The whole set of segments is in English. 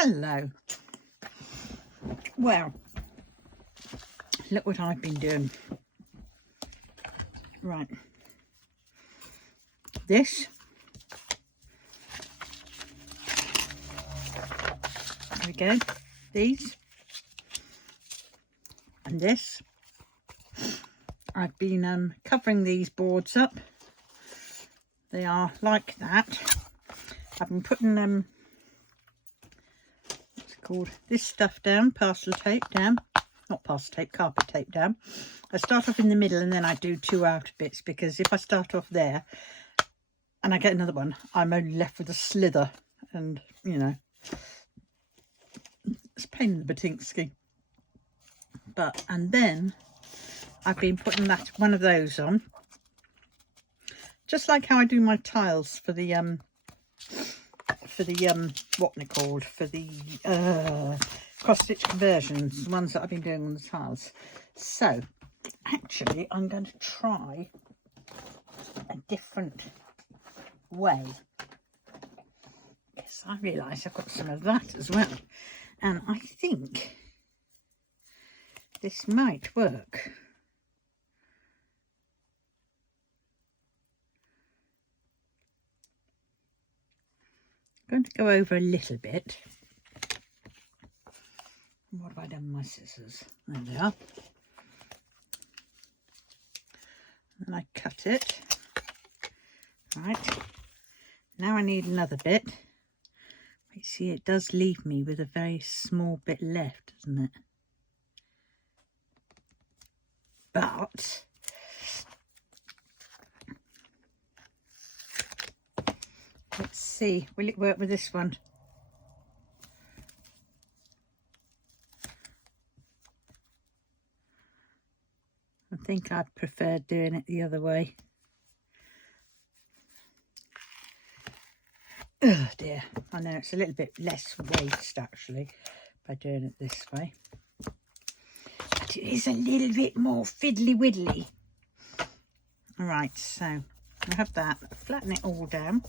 Hello. Well, look what I've been doing. Right. This. There we go. These. And this. I've been covering these boards up. They are like that. I've been putting what's it called? This stuff down, parcel tape down. Not parcel tape, carpet tape down. I start off in the middle and then I do two outer bits, because if I start off there and I get another one, I'm only left with a slither, and you know, it's a pain in the batinsky. But, and then I've been putting that one of those on, just like how I do my tiles for the what they're called, for the cross stitch conversions, the ones that I've been doing on the tiles. So actually I'm going to try a different way, because I realise I've got some of that as well, and I think this might work. I'm going to go over a little bit. What have I done with my scissors? There they are. And I cut it. Right. Now I need another bit. You see, it does leave me with a very small bit left, doesn't it? But let's see, will it work with this one? I think I'd prefer doing it the other way. Oh dear, I know it's a little bit less waste actually by doing it this way, but it is a little bit more fiddly widdly. All right, so I have that, flatten it all down.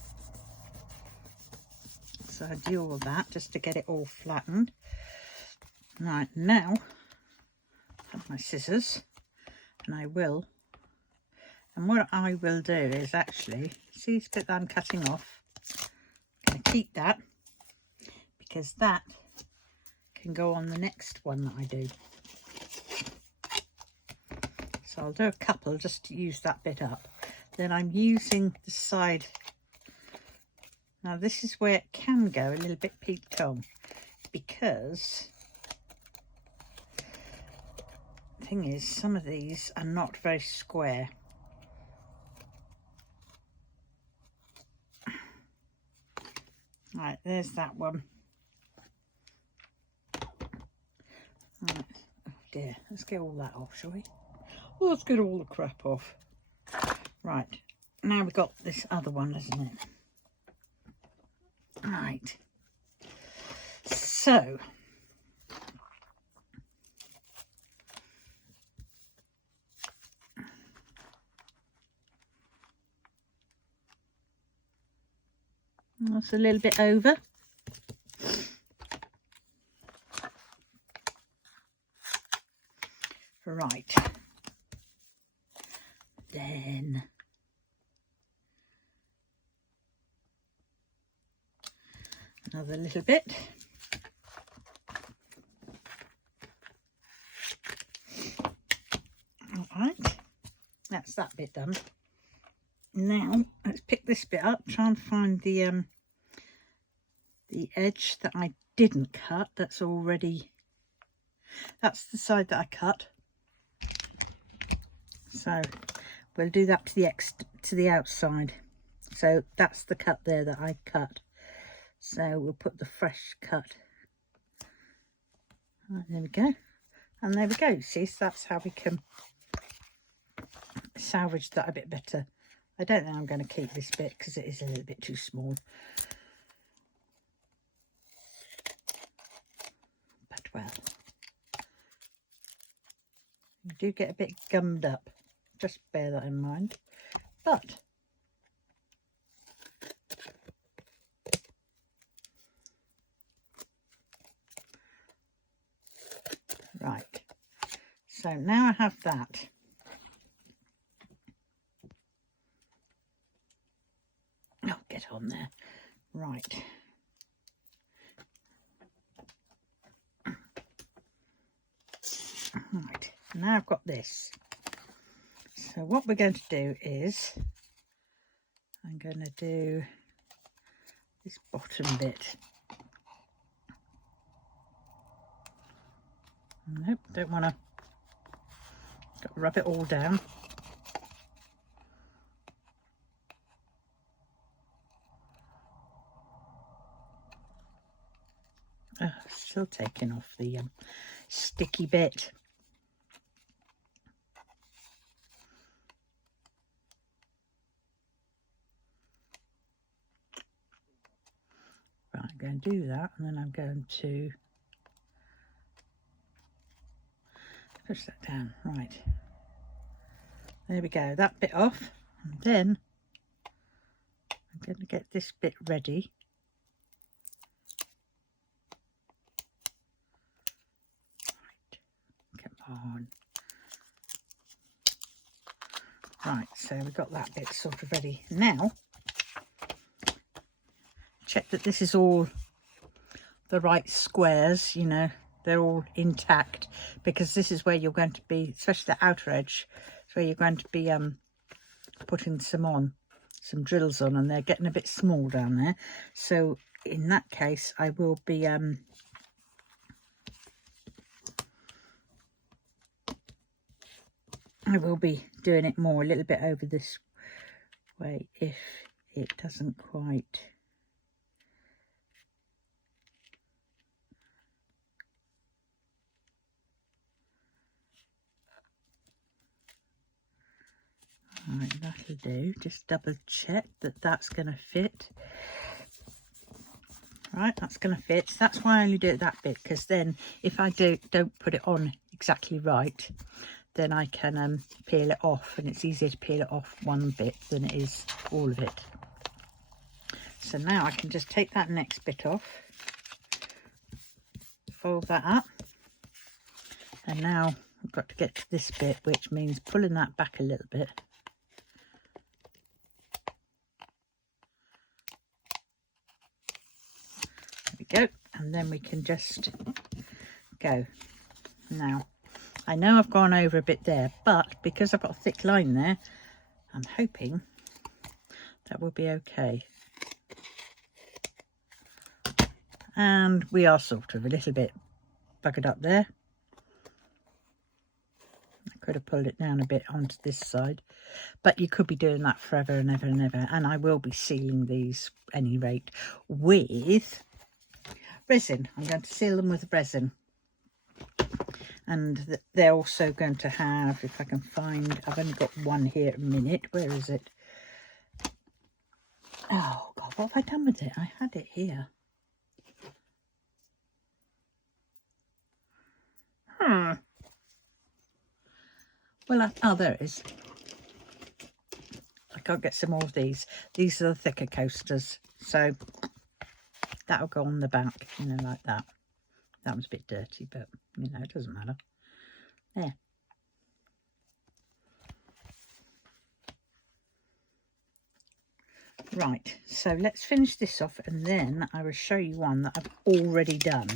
So I do all that just to get it all flattened. Right, now I have my scissors, and what I will do is actually, see this bit that I'm cutting off, I'm going to keep that, because that can go on the next one that I do. So I'll do a couple just to use that bit up. Then I'm using the side. Now this is where it can go a little bit peaked on, because the thing is, some of these are not very square. Right, there's that one. Right. Oh dear, let's get all that off, shall we? Well, let's get all the crap off. Right, now we've got this other one, isn't it? Right, so that's a little bit over. Right, then another little bit. All right, that's that bit done. Now let's pick this bit up, try and find the edge that I didn't cut. That's already, that's the side that I cut. So we'll do that to the outside. So that's the cut there that I cut. So we'll put the fresh cut. Right, there we go. And there we go. See, so that's how we can salvage that a bit better. I don't think I'm going to keep this bit because it is a little bit too small. But well, you do get a bit gummed up. Just bear that in mind. But So now I have that. Oh, get on there. Right. Right, now I've got this. So what we're going to do is, I'm going to do this bottom bit. Nope, don't want to rub it all down. Oh, still taking off the sticky bit. Right, I'm going to do that, and then I'm going to push that down. Right, there we go, that bit off, and then I'm going to get this bit ready. Right, come on. Right, so we've got that bit sort of ready. Now, check that this is all the right squares, you know, they're all intact, because this is where you're going to be, especially the outer edge, it's where you're going to be putting some drills on, and they're getting a bit small down there. So in that case, I will be doing it more a little bit over this way if it doesn't quite. Right, that'll do. Just double check that that's going to fit. Right, that's going to fit. So that's why I only do it that bit, because then if I don't put it on exactly right, then I can peel it off, and it's easier to peel it off one bit than it is all of it. So now I can just take that next bit off, fold that up, and now I've got to get to this bit, which means pulling that back a little bit. Go, and then we can just go. Now I know I've gone over a bit there, but because I've got a thick line there, I'm hoping that will be okay. And we are sort of a little bit buggered up there. I could have pulled it down a bit onto this side, but you could be doing that forever and ever and ever. And I will be sealing these at any rate with resin. I'm going to seal them with resin, and they're also going to have, if I can find, I've only got one here at a minute. Where is it? Oh God, what have I done with it? I had it here. Well, oh, there it is. I can't get some more of these. These are the thicker coasters, so that'll go on the back, you know, like that. That one's a bit dirty, but, you know, it doesn't matter. There. Right, so let's finish this off, and then I will show you one that I've already done.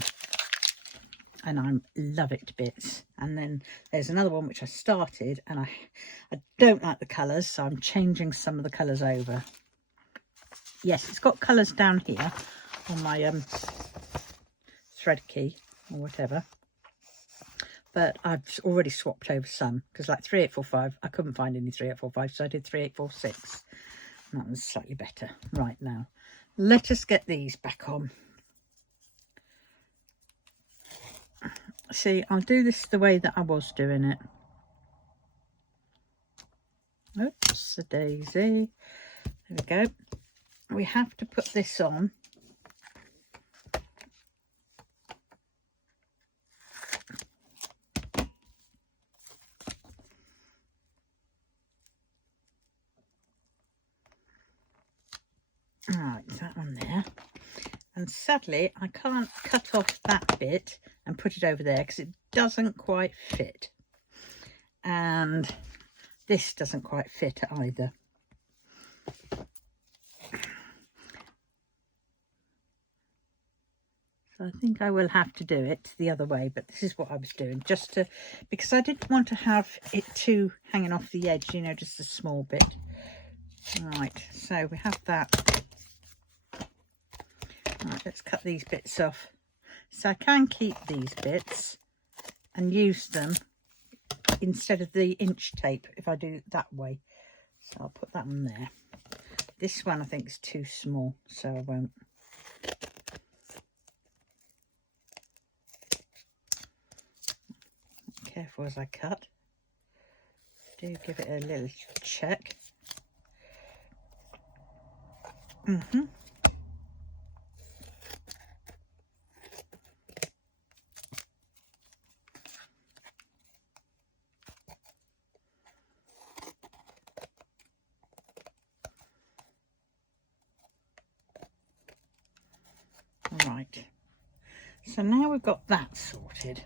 And I love it to bits. And then there's another one which I started, and I don't like the colours, so I'm changing some of the colours over. Yes, it's got colours down here on my thread key or whatever, but I've already swapped over some, because like 3845, I couldn't find any 3845, so I did 3846. That was slightly better. Right, now let us get these back on. See, I'll do this the way that I was doing it. Oops, a daisy. There we go. We have to put this on. Right, that one there. And sadly, I can't cut off that bit and put it over there because it doesn't quite fit. and this doesn't quite fit either. So I think I will have to do it the other way, but this is what I was doing, just to, because I didn't want to have it too hanging off the edge, you know, just a small bit. Right, so we have that. Right, let's cut these bits off. So I can keep these bits and use them instead of the inch tape if I do it that way. So I'll put that one there. This one I think is too small, so I won't. Careful as I cut. Do give it a little check. Right, so now we've got that sorted.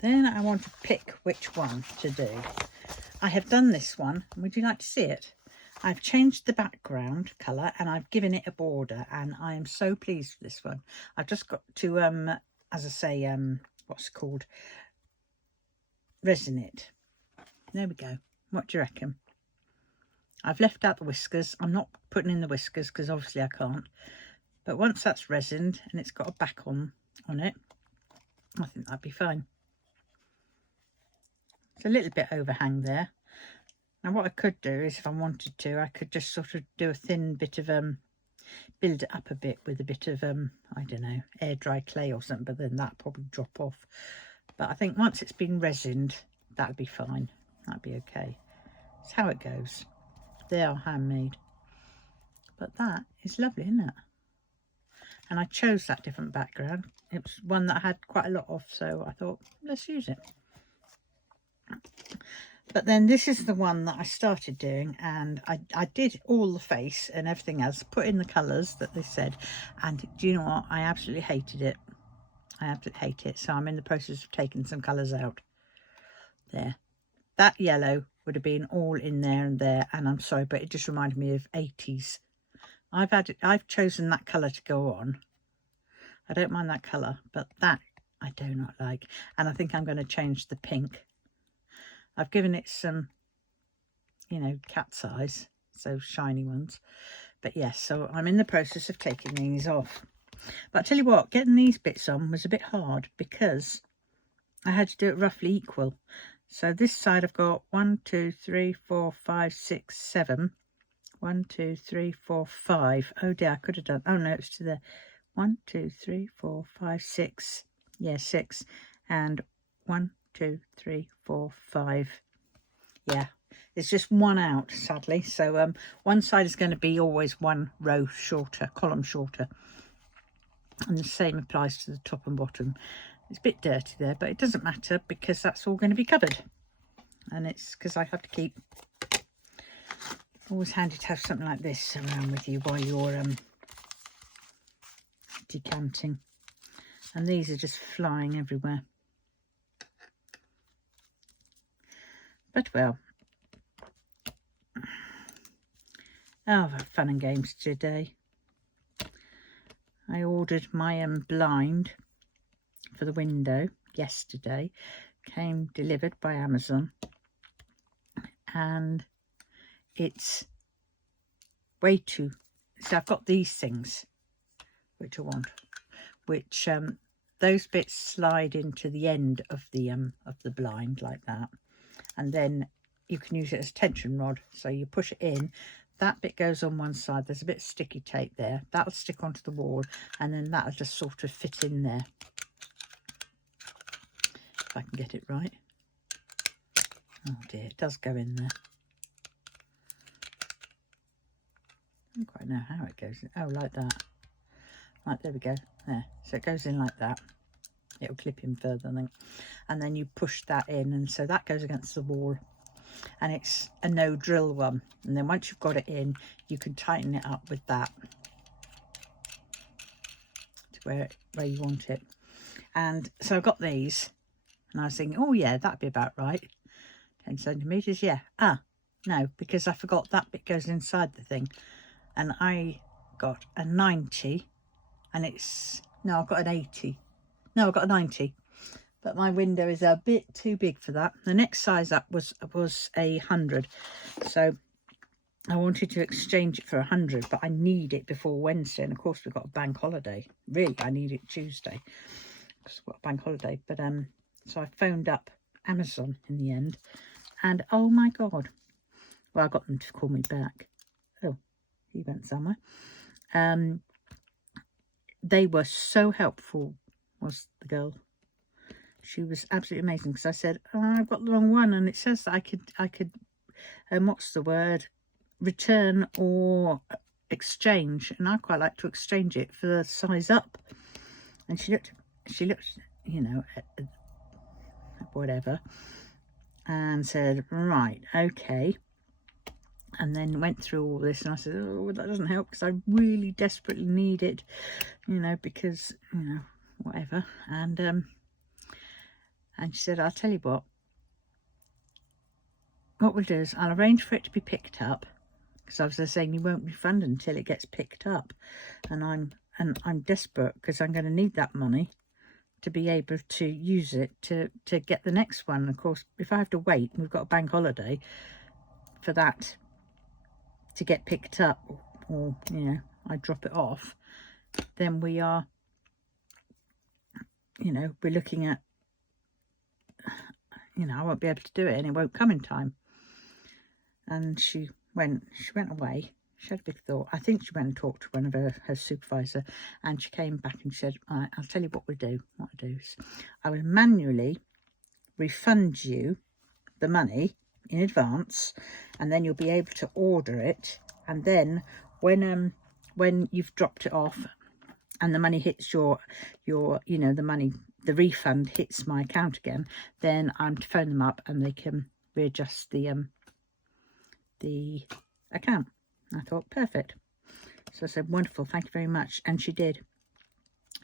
Then I want to pick which one to do. I have done this one. Would you like to see it? I've changed the background colour and I've given it a border, and I am so pleased with this one. I've just got to, as I say, what's it called? Resin it. There we go. What do you reckon? I've left out the whiskers. I'm not putting in the whiskers because obviously I can't. But once that's resined and it's got a back on it, I think that'd be fine. It's a little bit overhang there. Now what I could do is, if I wanted to, I could just sort of do a thin bit of build it up a bit with a bit of I don't know, air dry clay or something, but then that'd probably drop off. But I think once it's been resined, that'd be fine. That'd be okay. That's how it goes. They are handmade. But that is lovely, isn't it? And I chose that different background. It was one that I had quite a lot of, so I thought, let's use it. But then this is the one that I started doing, and I did all the face and everything else, put in the colours that they said, and do you know what? I absolutely hated it. I absolutely hate it. So I'm in the process of taking some colours out. There. That yellow would have been all in there and there, and I'm sorry, but it just reminded me of 80s. I've chosen that colour to go on. I don't mind that colour, but that I do not like. And I think I'm going to change the pink. I've given it some, you know, cat's eyes, so shiny ones. But yes, so I'm in the process of taking these off. But I tell you what, getting these bits on was a bit hard because I had to do it roughly equal. So this side I've got 1, 2, 3, 4, 5, 6, 7. 1, 2, 3, 4, 5. Oh dear, I could have done. Oh no, it's to the 1, 2, 3, 4, 5, 6. Yeah, 6. And 1, 2, 3, 4, 5. Yeah, it's just one out, sadly. So one side is going to be always one row shorter, column shorter. And the same applies to the top and bottom. It's a bit dirty there, but it doesn't matter because that's all going to be covered. And it's because I have to keep... Always handy to have something like this around with you while you're decanting. And these are just flying everywhere. But well, oh, I've had fun and games today. I ordered my blind for the window yesterday. Came delivered by Amazon, and it's way too... So I've got these things which I want, which those bits slide into the end of the blind like that, and then you can use it as a tension rod. So you push it in, that bit goes on one side, there's a bit of sticky tape there, that'll stick onto the wall, and then that'll just sort of fit in there, if I can get it right. Oh dear, it does go in there. I don't quite know how it goes. Oh, like that. Right, there we go. There. So it goes in like that. It'll clip in further, I think. And then you push that in, and so that goes against the wall. And it's a no drill one. And then once you've got it in, you can tighten it up with that to where you want it. And so I've got these. And I was thinking, oh yeah, that'd be about right. 10 centimetres, yeah. No, because I forgot that bit goes inside the thing. And I got a 90, and it's, no, I've got an 80. No, I've got a 90. But my window is a bit too big for that. The next size up was 100. So I wanted to exchange it for 100, but I need it before Wednesday. And of course, we've got a bank holiday. Really, I need it Tuesday because we've got a bank holiday. But so I phoned up Amazon in the end, and oh my God, well, I got them to call me back. Oh, he went somewhere. They were so helpful, was the girl. She was absolutely amazing, because I said, oh, I've got the wrong one, and it says that I could what's the word, return or exchange, and I quite like to exchange it for the size up. And she looked, you know, at whatever, and said, right, okay. And then went through all this, and I said, oh, that doesn't help, because I really desperately need it, you know, because, you know, whatever. And she said, I'll tell you what we'll do is I'll arrange for it to be picked up, because I was saying you won't refund until it gets picked up, and I'm desperate, because I'm going to need that money to be able to use it to get the next one. Of course, if I have to wait, we've got a bank holiday for that to get picked up, or you know, I drop it off, then we are, you know, we're looking at, you know, I won't be able to do it, and it won't come in time. And she went away. She had a big thought. I think she went and talked to one of her supervisor, and she came back and said, right, I'll tell you what we'll do. What I'll do is I will manually refund you the money in advance, and then you'll be able to order it. And then when you've dropped it off and the money hits your you know, the refund hits my account again, then I'm to phone them up and they can readjust the account. I thought, perfect. So I said, wonderful, thank you very much. And she did.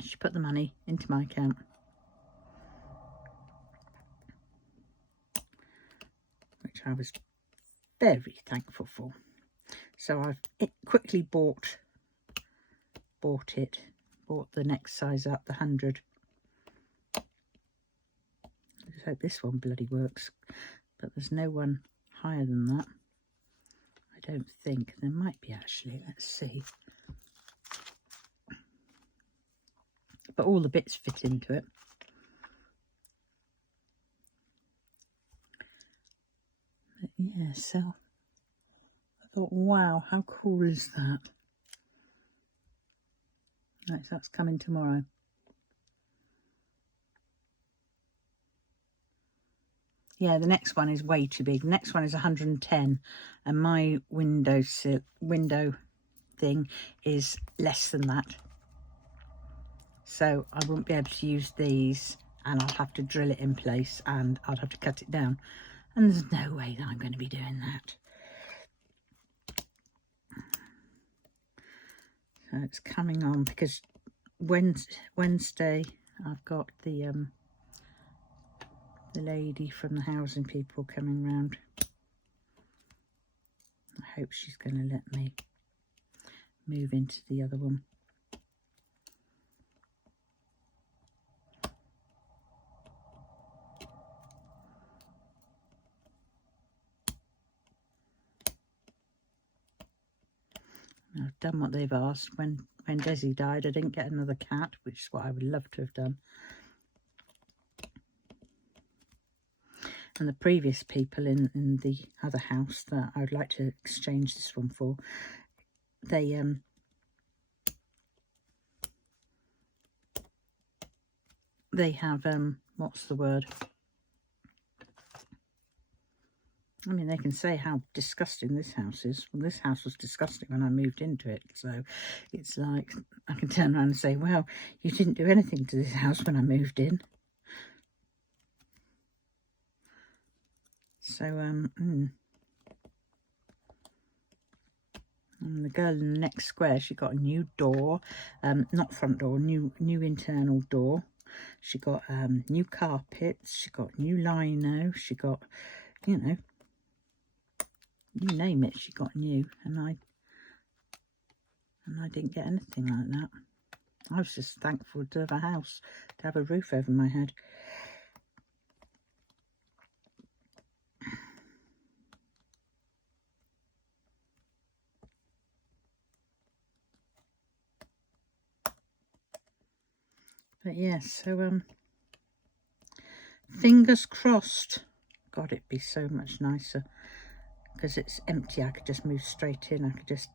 She put the money into my account, which I was very thankful for. So I've quickly bought the next size up, the 100. I just hope this one bloody works, but there's no one higher than that, I don't think. There might be, actually. Let's see. But all the bits fit into it. But yeah, so I thought, wow, how cool is that? Right, so that's coming tomorrow. Yeah, the next one is way too big. The next one is 110, and my window thing is less than that. So I won't be able to use these, and I'll have to drill it in place, and I'll have to cut it down. And there's no way that I'm going to be doing that. So it's coming on, because Wednesday I've got the lady from the housing people coming round. I hope she's going to let me move into the other one. I've done what they've asked. When Desi died, I didn't get another cat, which is what I would love to have done. And the previous people in the other house that I would like to exchange this one for, they have what's the word? I mean, they can say how disgusting this house is. Well, this house was disgusting when I moved into it. So it's like, I can turn around and say, well, you didn't do anything to this house when I moved in. So, and the girl in the next square, she got a new door, not front door, new internal door. She got new carpets, she got new lino, she got, you know, you name it, she got new. And I didn't get anything like that. I was just thankful to have a house, to have a roof over my head. But yeah, so fingers crossed. God, it'd be so much nicer because it's empty. I could just move straight in. I could just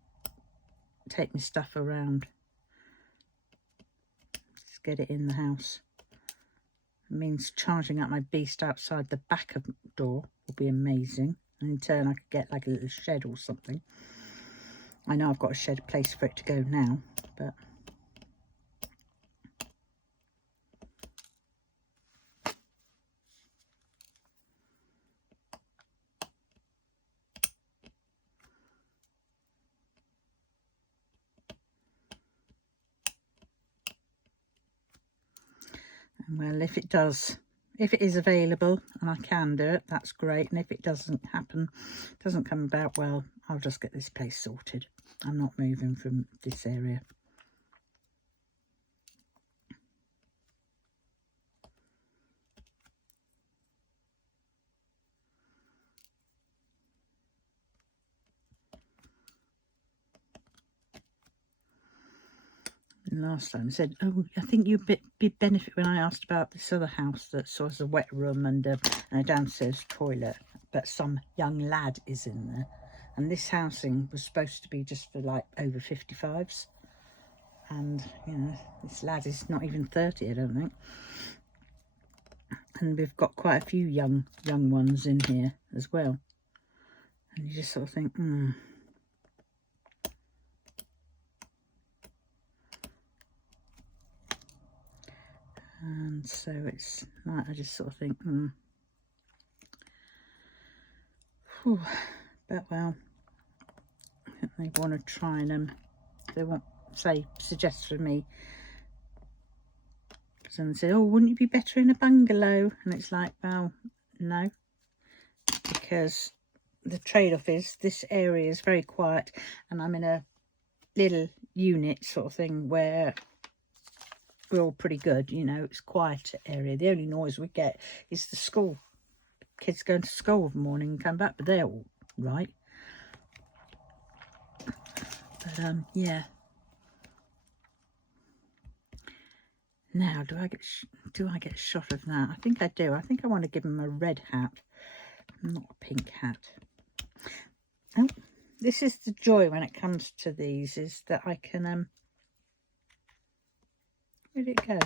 take my stuff around. Just get it in the house. It means charging up my beast outside the back of the door will be amazing. And in turn, I could get like a little shed or something. I know I've got a shed place for it to go now, but well, if it is available and I can do it, that's great. And if it doesn't happen, doesn't come about, well, I'll just get this place sorted. I'm not moving from this area. And last time I said, oh, I think you'd be benefit when I asked about this other house that has a wet room and a downstairs toilet, but some young lad is in there. And this housing was supposed to be just for like over 55s. And, you know, this lad is not even 30, I don't think. And we've got quite a few young ones in here as well. And you just sort of think, And so it's like, I just sort of think, Whew. But well, I think they want to try and, they want, say, suggest for me. So they say, oh, wouldn't you be better in a bungalow? And it's like, well, no, because the trade-off is this area is very quiet and I'm in a little unit sort of thing where we're all pretty good, you know, it's a quiet area. The only noise we get is the school. Kids going to school in the morning and come back, but they're all right. But yeah. Now, do I get a shot of that? I think I do. I think I want to give him a red hat, not a pink hat. Oh, this is the joy when it comes to these, is that I can where'd it go?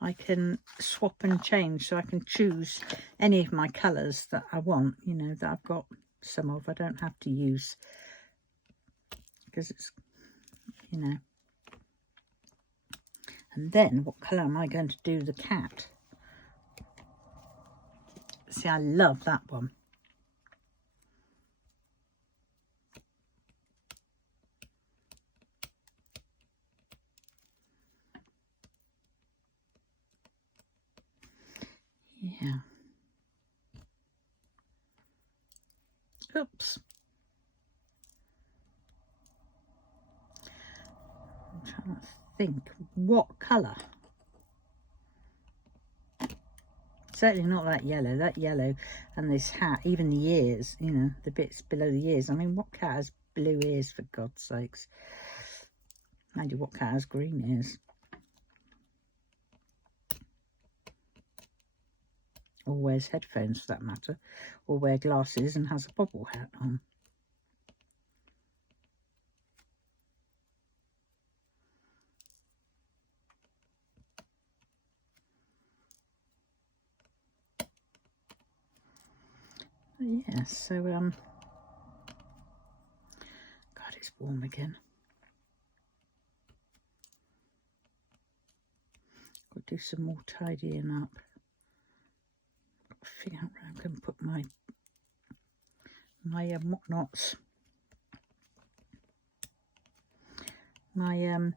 I can swap and change, so I can choose any of my colours that I want, you know, that I've got some of. I don't have to use, because it's, you know. And then what colour am I going to do the cat? See, I love that one. Yeah. Oops. I'm trying to think what colour. Certainly not that yellow. That yellow and this hat, even the ears, you know, the bits below the ears. I mean, what cat has blue ears, for God's sakes? Mind you, what cat has green ears? Or wears headphones, for that matter. Or wear glasses and has a bobble hat on. Yeah, so God, it's warm again. Got to do some more tidying up. Got to figure out where I can put my whatnots. My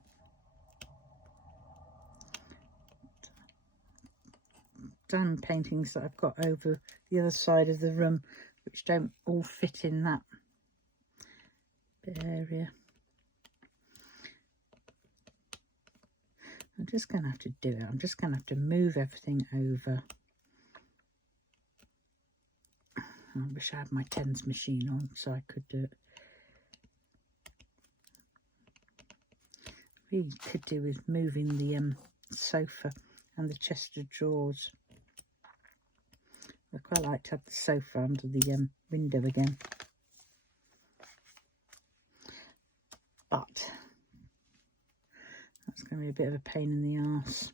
Dan paintings that I've got over the other side of the room, which don't all fit in that bit area. I'm just going to have to do it. I'm just going to have to move everything over. I wish I had my tens machine on so I could do it. Really could do with moving the sofa and the chest of drawers. I quite like to have the sofa under the window again. But that's going to be a bit of a pain in the arse.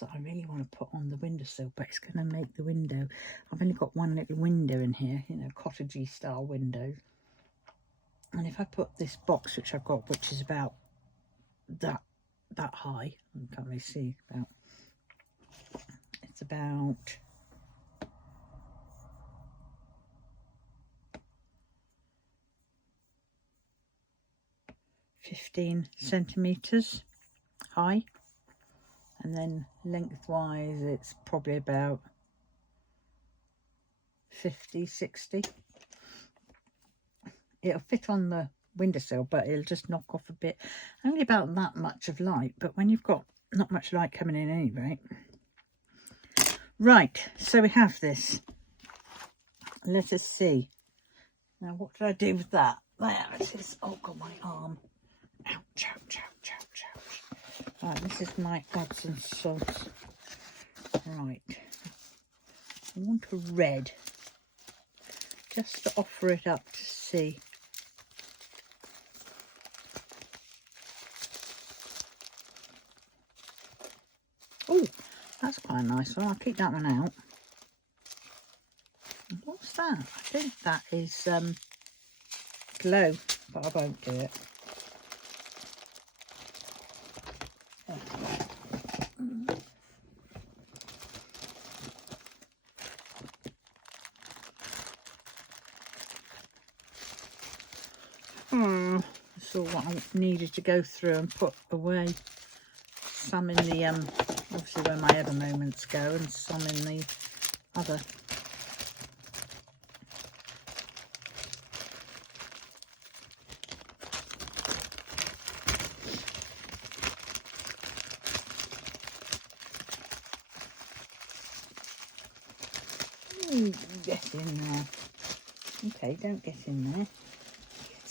That I really want to put on the windowsill, but it's going to make the window. I've only got one little window in here, you know, cottagey style window. And if I put this box, which I've got, which is about that high, I can't really see, about, it's about 15 centimeters high. And then lengthwise, it's probably about 50, 60. It'll fit on the windowsill, but it'll just knock off a bit. Only about that much of light, but when you've got not much light coming in anyway. Right, so we have this. Let us see. Now, what did I do with that? There it is. Oh, God, my arm. Ouch, ouch, ouch, ouch, ouch. Right, this is my odds and sods. Right, I want a red, just to offer it up to see. Oh, that's quite a nice one. I'll keep that one out. What's that? I think that is glow, but I won't do it. That's all what I needed to go through and put away. Some in the obviously where my other moments go, and some in the other. Ooh, get in there. Okay, don't get in there.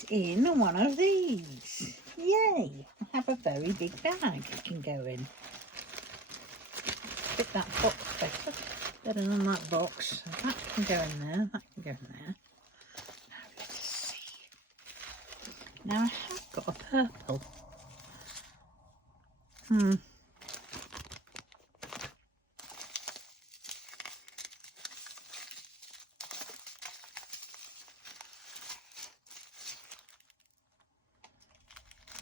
Get in one of these. Yay! I have a very big bag it can go in. Fit that box better than that box. So that can go in there, that can go in there. Now let's see. Now I have got a purple.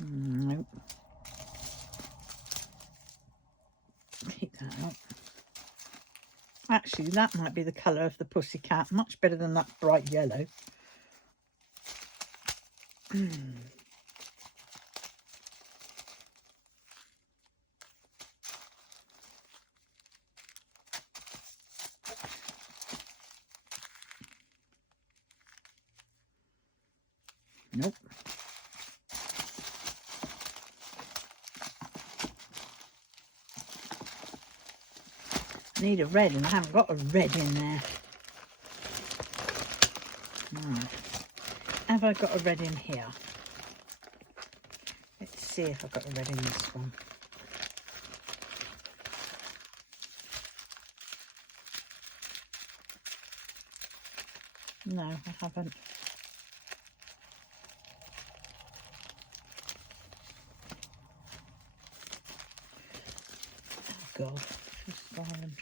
Nope. Keep that out. Actually, that might be the colour of the pussycat. Much better than that bright yellow. Nope. Need a red, and I haven't got a red in there. Right. Have I got a red in here? Let's see if I've got a red in this one. No, I haven't. Oh God, just fine.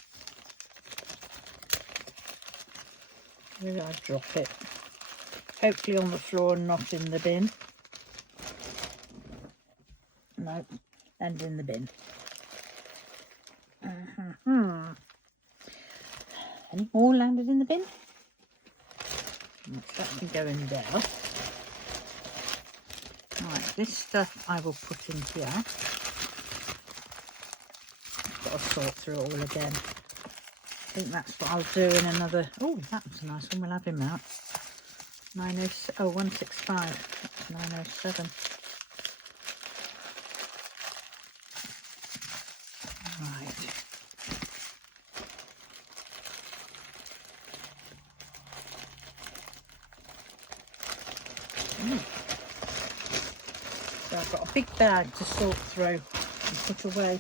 Where did I drop it? Hopefully on the floor and not in the bin. No, and in the bin. Any more landed in the bin? That can go in there. Right, this stuff I will put in here. Got to sort through it all again. I think that's what I'll do in another. Oh, that was a nice one. We'll have him out. 906. Oh, 165. That's 907. Right. So I've got a big bag to sort through and put away.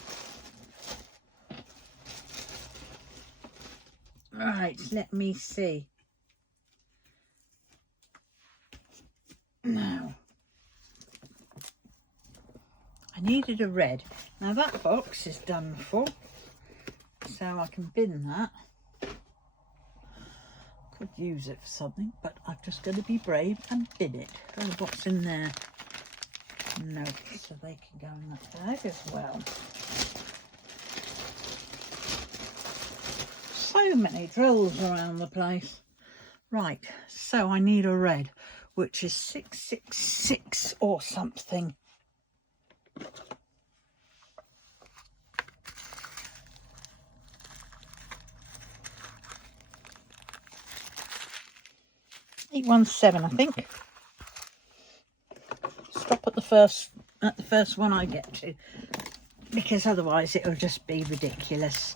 Right, let me see. Now, I needed a red. Now that box is done for, so I can bin that. Could use it for something, but I'm just going to be brave and bin it. Oh, what's in there? No, so they can go in that bag as well. So many drills around the place. Right, so I need a red, which is 666 or something. $817, I think. Stop at the first one I get to, because otherwise it'll just be ridiculous.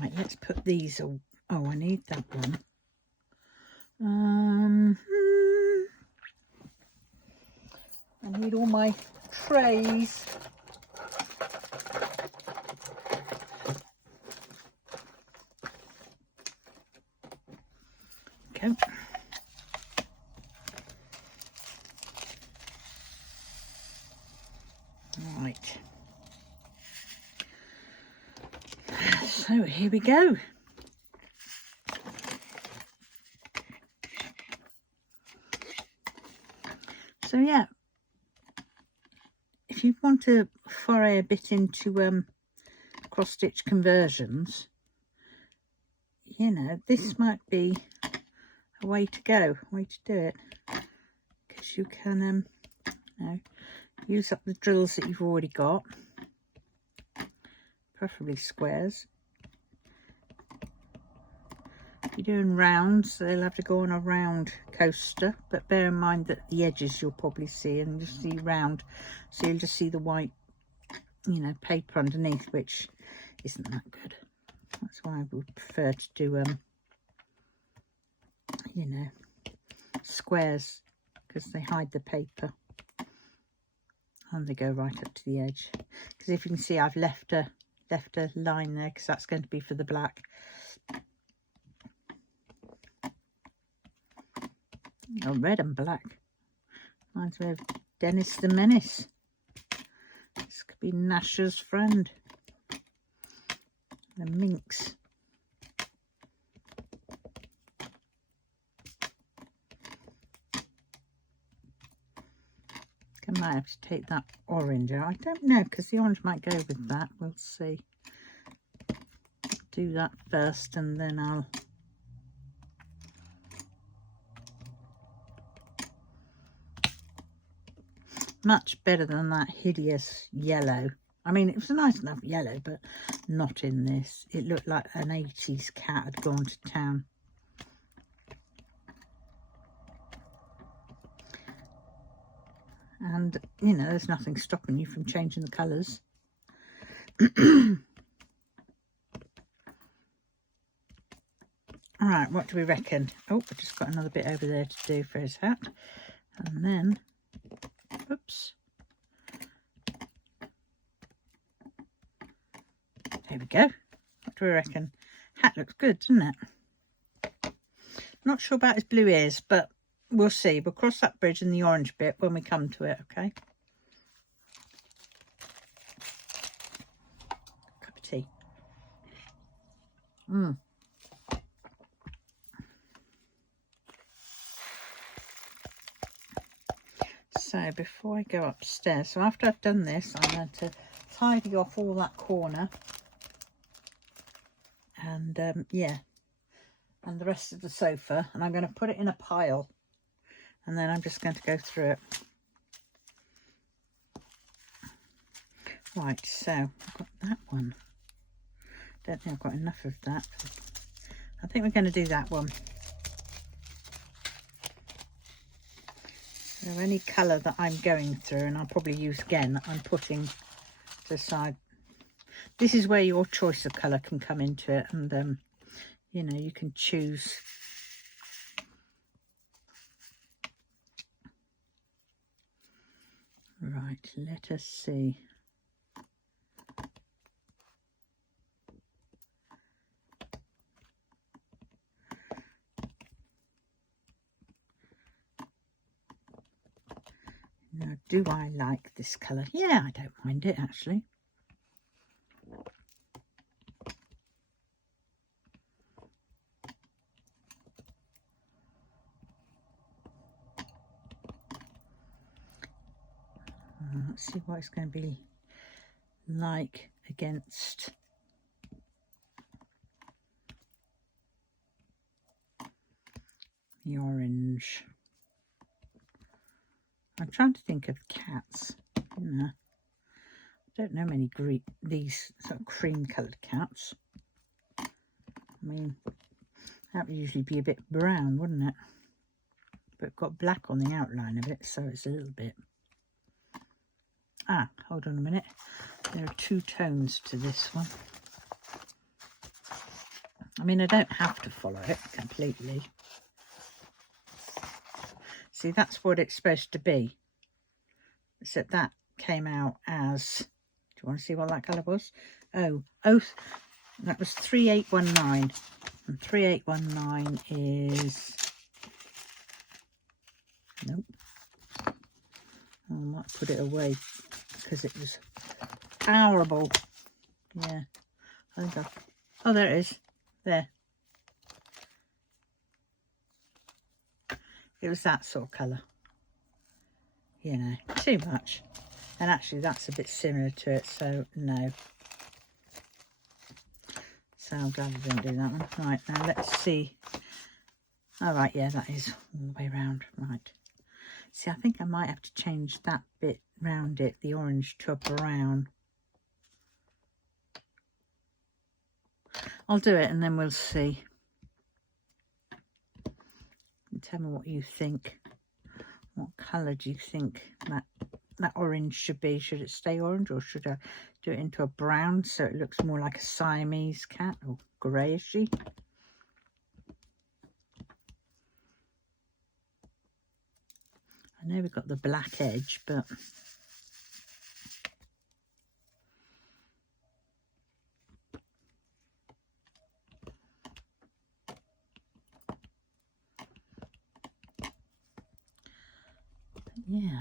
Right, let's put these all. Oh, I need that one. I need all my trays. Okay. Right. So here we go. So yeah, if you want to foray a bit into cross stitch conversions, you know, this might be a way to go, a way to do it, because you can you know, use up the drills that you've already got, preferably squares. If you're doing rounds, they'll have to go on a round coaster, but bear in mind that the edges you'll probably see, and you'll see round, so you'll just see the white, you know, paper underneath, which isn't that good. That's why I would prefer to do you know, squares, because they hide the paper and they go right up to the edge. Because if you can see, I've left a line there, because that's going to be for the black. Oh, red and black. Reminds me of Dennis the Menace. This could be Nasher's friend. The minx. I might have to take that orange out. I don't know, because the orange might go with that. We'll see. Do that first, and then I'll... Much better than that hideous yellow. I mean, it was a nice enough yellow, but not in this. It looked like an 80s cat had gone to town. And, you know, there's nothing stopping you from changing the colours. All right, what do we reckon? Oh, I've just got another bit over there to do for his hat. And then, oops. There we go. What do we reckon? Hat looks good, doesn't it? Not sure about his blue ears, but we'll see. We'll cross that bridge in the orange bit when we come to it, okay? Cup of tea. So before I go upstairs, so after I've done this, I'm going to tidy off all that corner, and yeah, and the rest of the sofa, and I'm going to put it in a pile, and then I'm just going to go through it. Right, so I've got that one. Don't think I've got enough of that. I think we're going to do that one. So any colour that I'm going through, and I'll probably use again, I'm putting to the side. This is where your choice of colour can come into it, and you know, you can choose. Right, let us see. Now, do I like this colour? Yeah, I don't mind it actually. Let's see what it's going to be like against the orange. I'm trying to think of cats. You know, I don't know many these sort of cream coloured cats. I mean, that would usually be a bit brown, wouldn't it? But got black on the outline of it, so it's a little bit. Ah, hold on a minute. There are two tones to this one. I mean, I don't have to follow it completely. See, that's what it's supposed to be. Except that came out as, do you want to see what that colour was? Oh, that was 3819. And 3819 is, nope. I might put it away because it was horrible. Yeah, I think oh, there it is. There. It was that sort of colour. You know, too much. And actually that's a bit similar to it, so no. So I'm glad I didn't do that one. Right, now let's see. All right, yeah, that is all the way around. Right. See, I think I might have to change that bit round it, the orange, to a brown. I'll do it and then we'll see. Tell me what you think. What colour do you think that orange should be? Should it stay orange, or should I do it into a brown so it looks more like a Siamese cat, or greyishy? I know we've got the black edge, but yeah.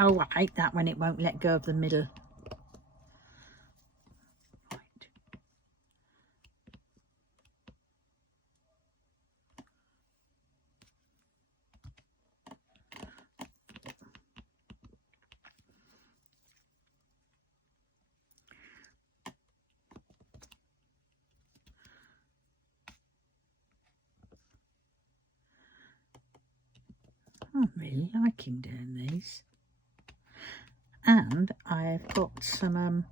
Oh, I hate that when it won't let go of the middle. Right. I'm really liking doing these. And I've got some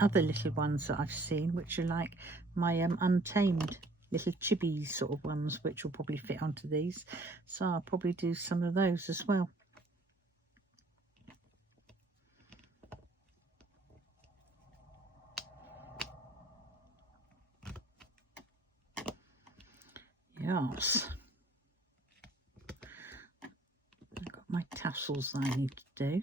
other little ones that I've seen, which are like my untamed little chibis sort of ones, which will probably fit onto these. So I'll probably do some of those as well. Yes. I've got my tassels that I need to do.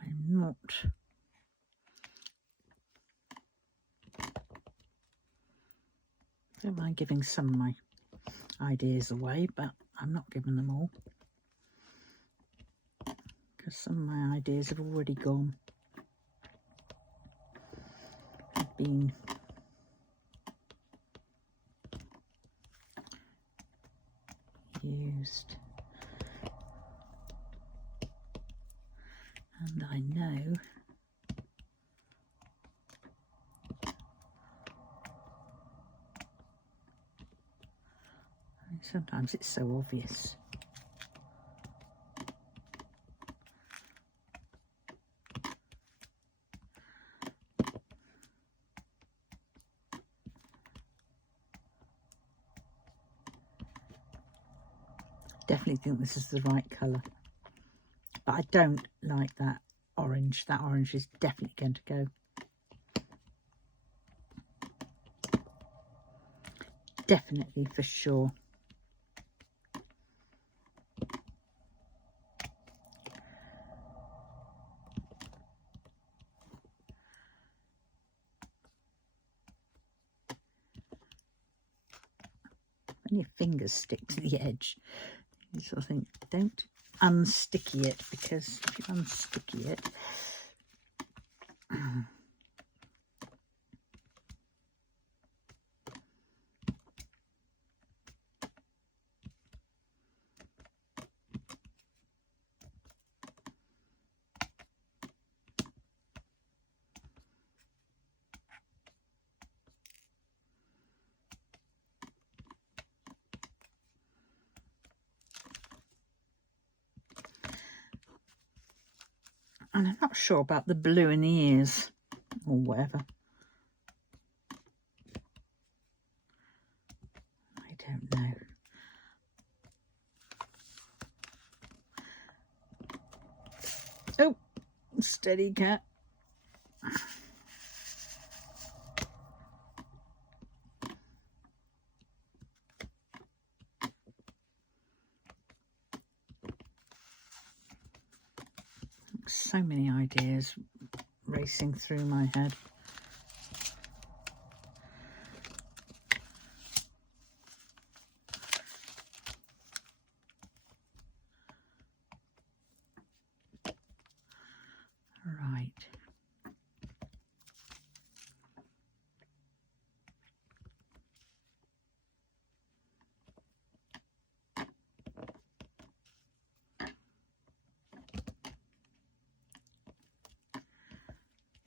I'm not. Don't mind giving some of my ideas away, but I'm not giving them all, because some of my ideas have already gone. I've been used. And I know sometimes it's so obvious. Definitely think this is the right colour, but I don't like that orange. That orange is definitely going to go. Definitely, for sure. When your fingers stick to the edge, you sort of think, don't unsticky it, because if you unsticky it, and I'm not sure about the blue in the ears or whatever. I don't know. Oh, steady cat. So many ideas racing through my head. Right.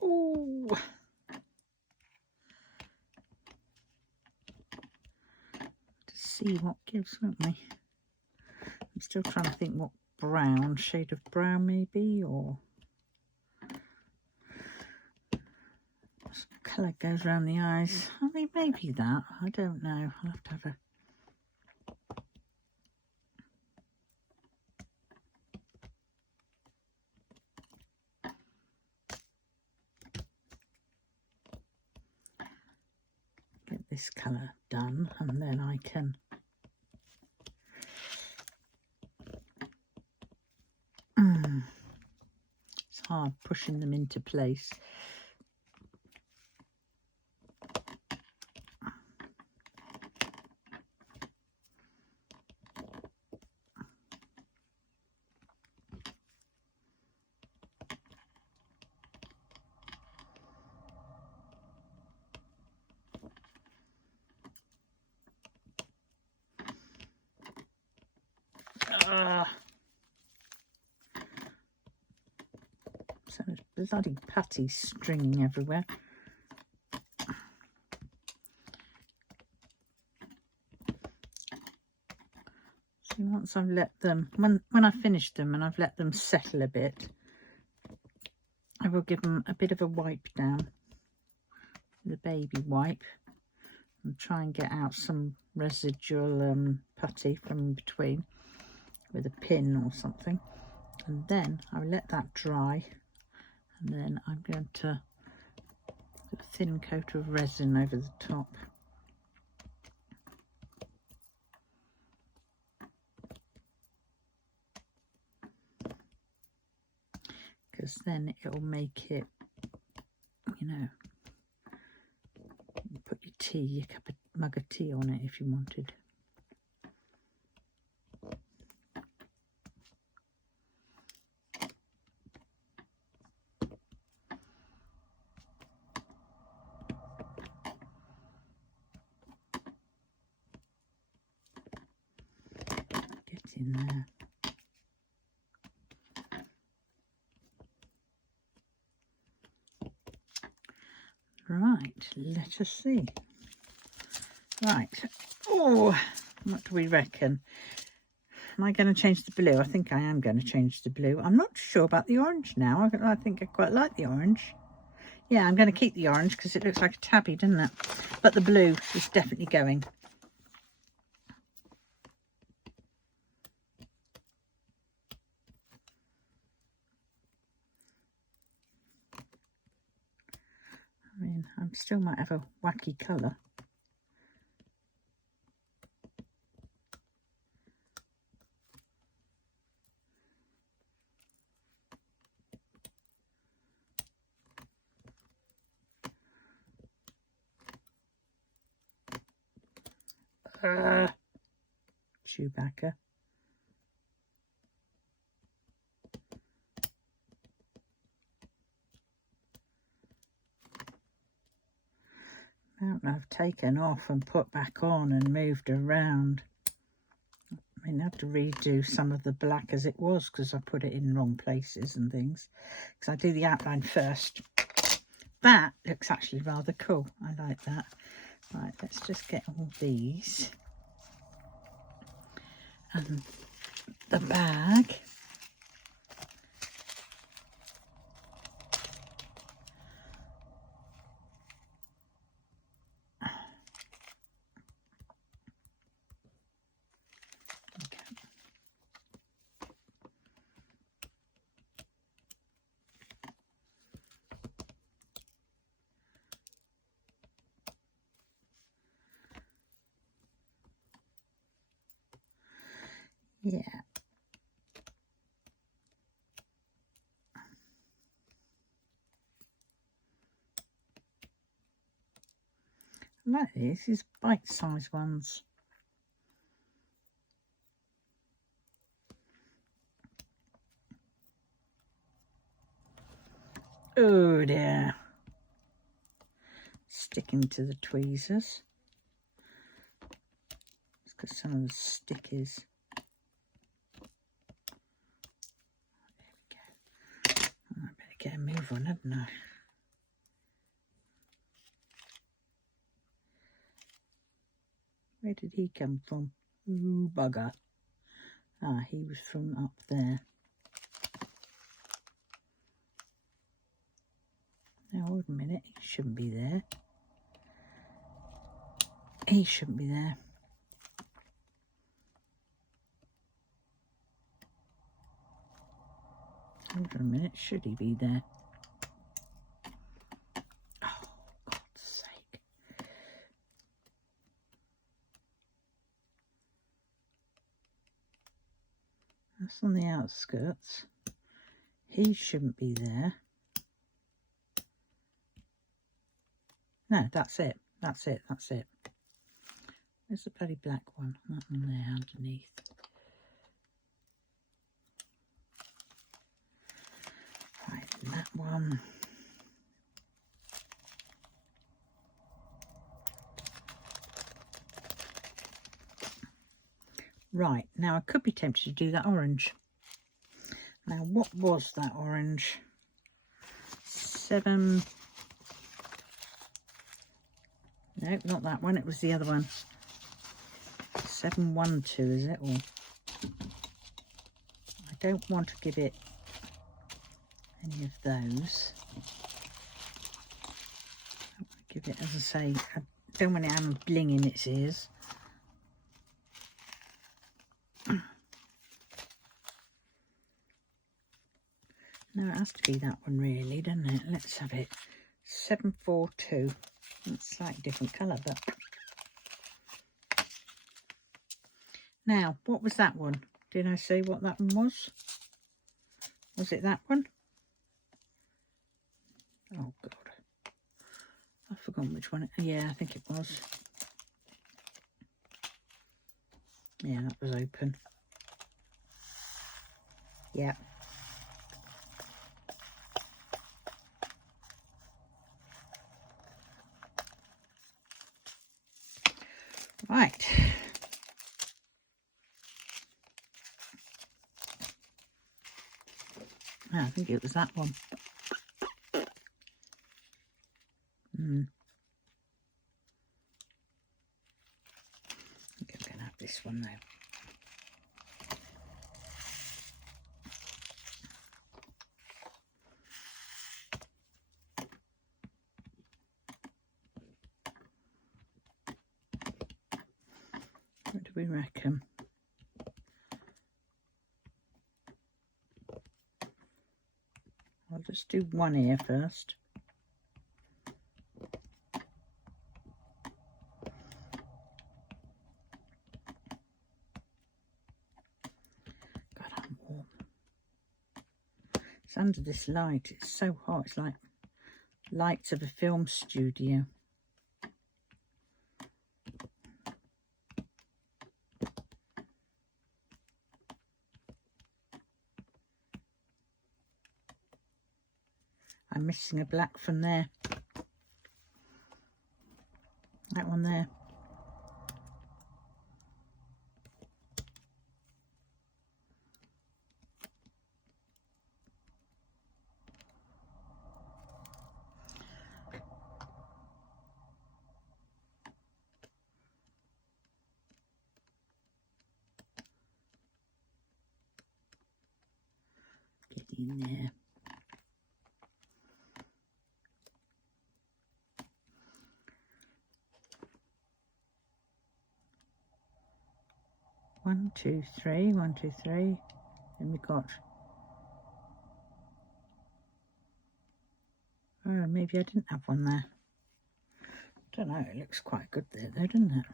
Oh. To see what gives, won't we? I'm still trying to think what brown, shade of brown maybe, or what colour goes around the eyes. I mean, maybe that. I don't know. I'll have to have a... get this colour done, and then I can it's hard pushing them into place. So there's bloody putty stringing everywhere. So once I've let them, when I've finished them and I've let them settle a bit, I will give them a bit of a wipe down, the baby wipe, and try and get out some residual putty from between with a pin or something. And then I'll let that dry, and then I'm going to put a thin coat of resin over the top. Because then it'll make it, you know, you put your tea, your mug of tea on it if you wanted. in there. Right, let us see. Right, oh, what do we reckon? Am I going to change the blue? I think I am going to change the blue. I'm not sure about the orange now. I think I quite like the orange. Yeah, I'm going to keep the orange because it looks like a tabby, doesn't it? But the blue is definitely going. I mean, I still might have a wacky colour. Chewbacca. Mountain I've taken off and put back on and moved around. I mean, I have to redo some of the black as it was because I put it in wrong places and things. Because I do the outline first. That looks actually rather cool. I like that. Right, let's just get all these. And the bag. Yeah. I like these bite-sized ones. Oh dear. Sticking to the tweezers. It's got some of the stickies. I better get a move on, haven't I? Where did he come from? Ooh, bugger. Ah, he was from up there. Now, hold a minute. He shouldn't be there. He shouldn't be there. Hold on a minute. Should he be there? Oh, God's sake. That's on the outskirts. He shouldn't be there. No, that's it. That's it. That's it. Where's the bloody black one? That one there underneath. Right, and that one. Right, now I could be tempted to do that orange. Now, what was that orange? 7... No, not that one. It was the other one. 712, is it? Or I don't want to give it any of those. I want to give it, as I say, I don't want it having bling in its ears. No, it has to be that one really, doesn't it? Let's have it. 742. It's a slightly different colour, but... Now, what was that one? Did I say what that one was? Was it that one? Oh, God. I've forgotten which one. Yeah, I think it was. Yeah, that was open. Yeah. Right. think it was that one. I think I'm going to have this one though. What do we reckon? I'll just do one ear first. God, I'm warm. It's under this light. It's so hot. It's like lights of a film studio. I'm missing a black from there. That one there. Get in there. One, two, three. 1, 2, 3. Then we got. Oh, maybe I didn't have one there. Don't know. It looks quite good there, though, doesn't it?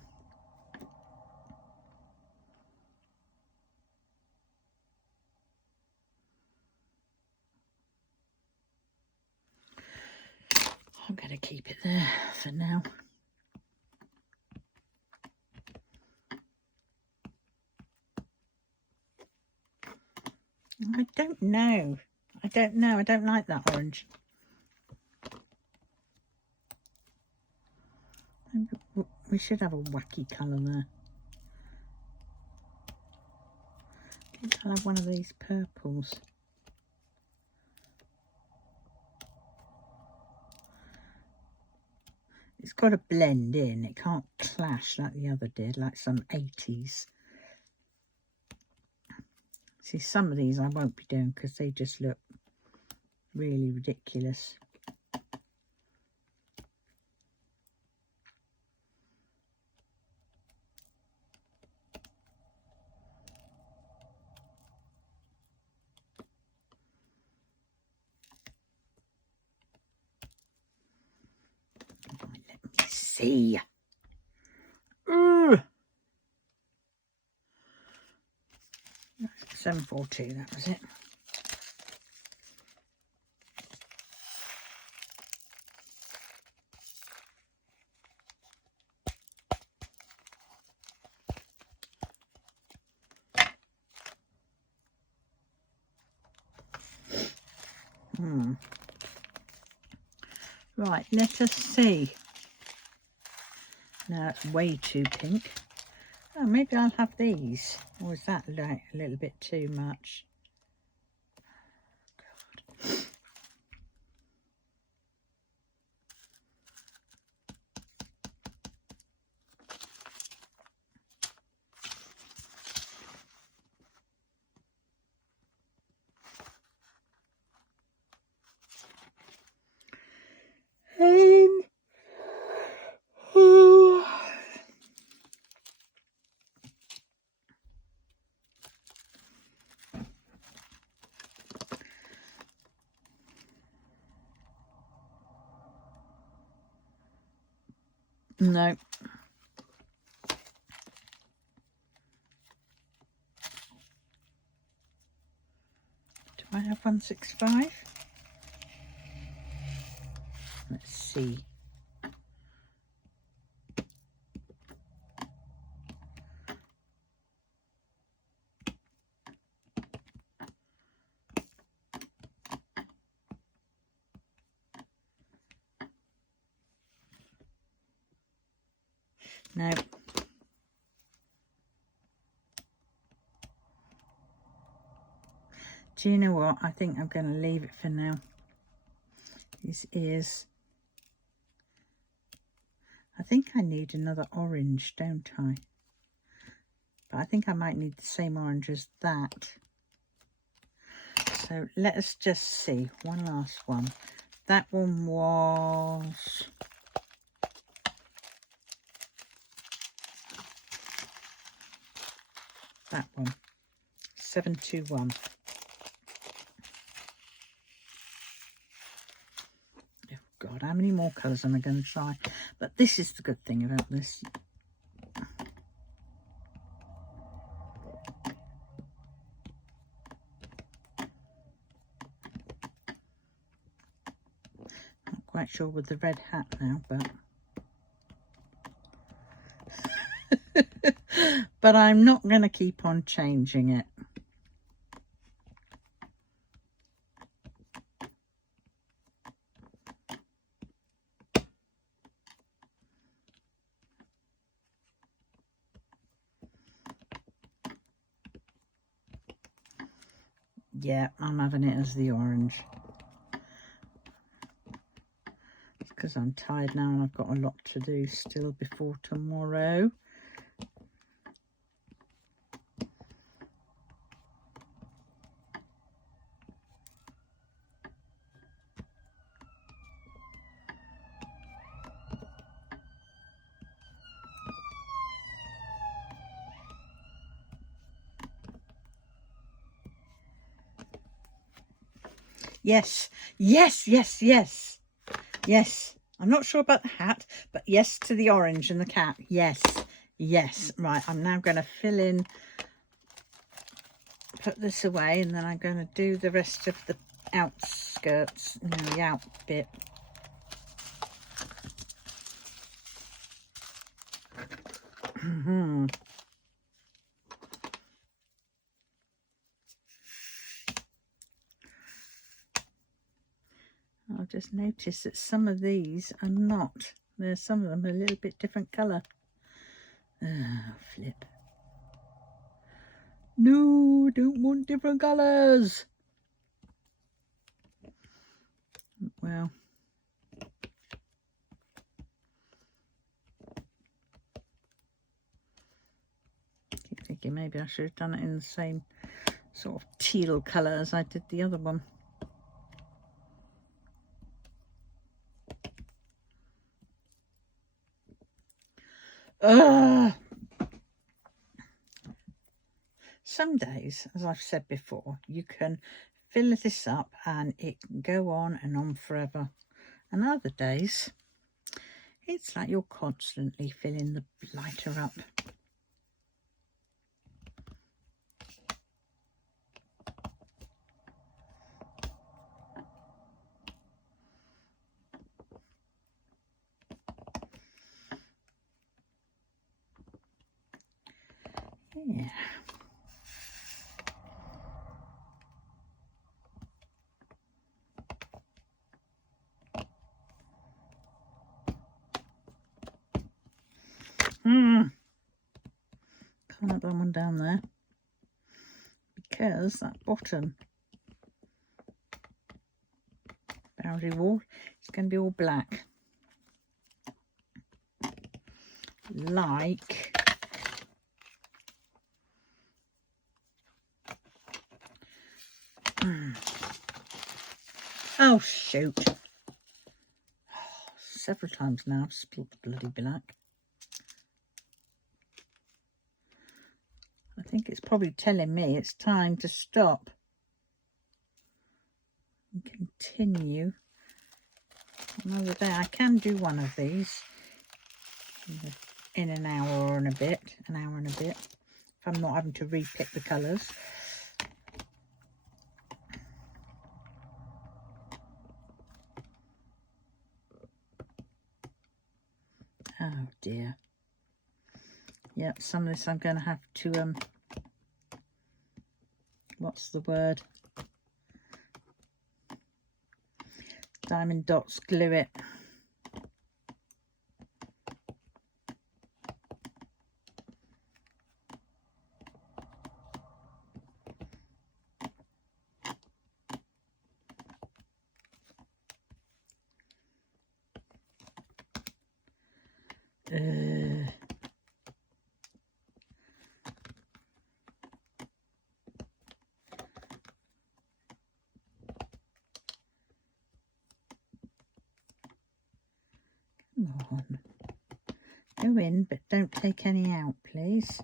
I'm going to keep it there for now. I don't know. I don't know. I don't like that orange. We should have a wacky colour there. I'll have one of these purples. It's got to blend in. It can't clash like the other did, like some 80s. See, some of these I won't be doing because they just look really ridiculous. Right, let me see. 742, that was it. Right, let us see. Now it's way too pink. Oh, maybe I'll have these. Or is that like a little bit too much? God. No. Do I have 165? Let's see. No. Do you know what? I think I'm going to leave it for now. His ears. I think I need another orange, don't I? But I think I might need the same orange as that. So let us just see. One last one. That one was... that one. 721. Oh God, how many more colours am I going to try? But this is the good thing about this. Not quite sure with the red hat now, but... but I'm not going to keep on changing it. Yeah, I'm having it as the orange. It's because I'm tired now and I've got a lot to do still before tomorrow. Yes, yes, yes, yes, yes. I'm not sure about the hat, but yes to the orange and the cat. Yes, yes. Right, I'm now going to fill in, put this away, and then I'm going to do the rest of the outskirts, you know, the out bit. I'll just notice that some of these are not. There's some of them a little bit different colour. Ah, flip. No, don't want different colours. Well, keep thinking maybe I should have done it in the same sort of teal colour as I did the other one. Some days, as I've said before, you can fill this up and it can go on and on forever. And other days, it's like you're constantly filling the lighter up. Yeah. Can't have that one down there because that bottom boundary wall is going to be all black, like oh shoot, several times now I've spilled the bloody black. I think it's probably telling me it's time to stop and continue another day. I can do one of these in an hour and a bit, if I'm not having to repick the colours. Oh dear. Yep, some of this I'm going to have to, what's the word? Diamond dots, glue it. Come on. Go in, but don't take any out, please.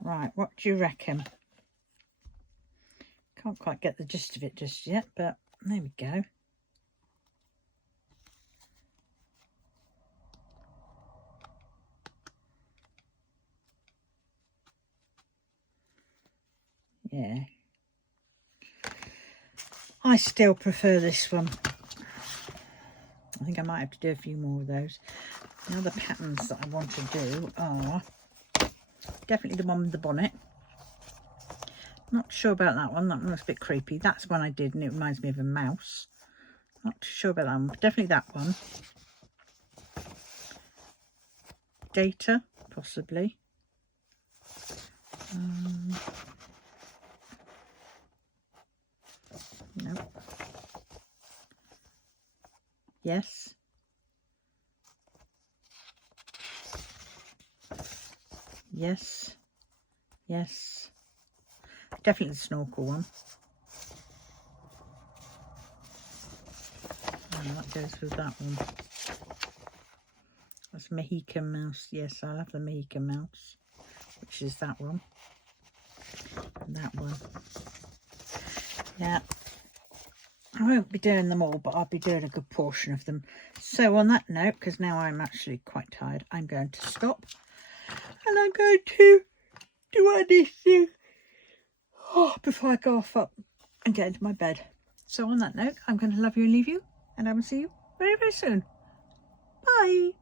Right, what do you reckon? Can't quite get the gist of it just yet, but there we go. Yeah. I still prefer this one. I think I might have to do a few more of those. The other patterns that I want to do are definitely the one with the bonnet. Not sure about that one. That one looks a bit creepy. That's one I did and it reminds me of a mouse. Not too sure about that one, but definitely that one. Data, possibly. No. Yes. Yes. Yes. Definitely the snorkel one. And that goes with that one. That's Mohican mouse. Yes, I have the Mohican mouse, which is that one. And that one. Yeah. I won't be doing them all, but I'll be doing a good portion of them. So on that note, because now I'm actually quite tired, I'm going to stop. And I'm going to do what I need to do before I go off up and get into my bed. So on that note, I'm going to love you and leave you. And I will see you very, very soon. Bye.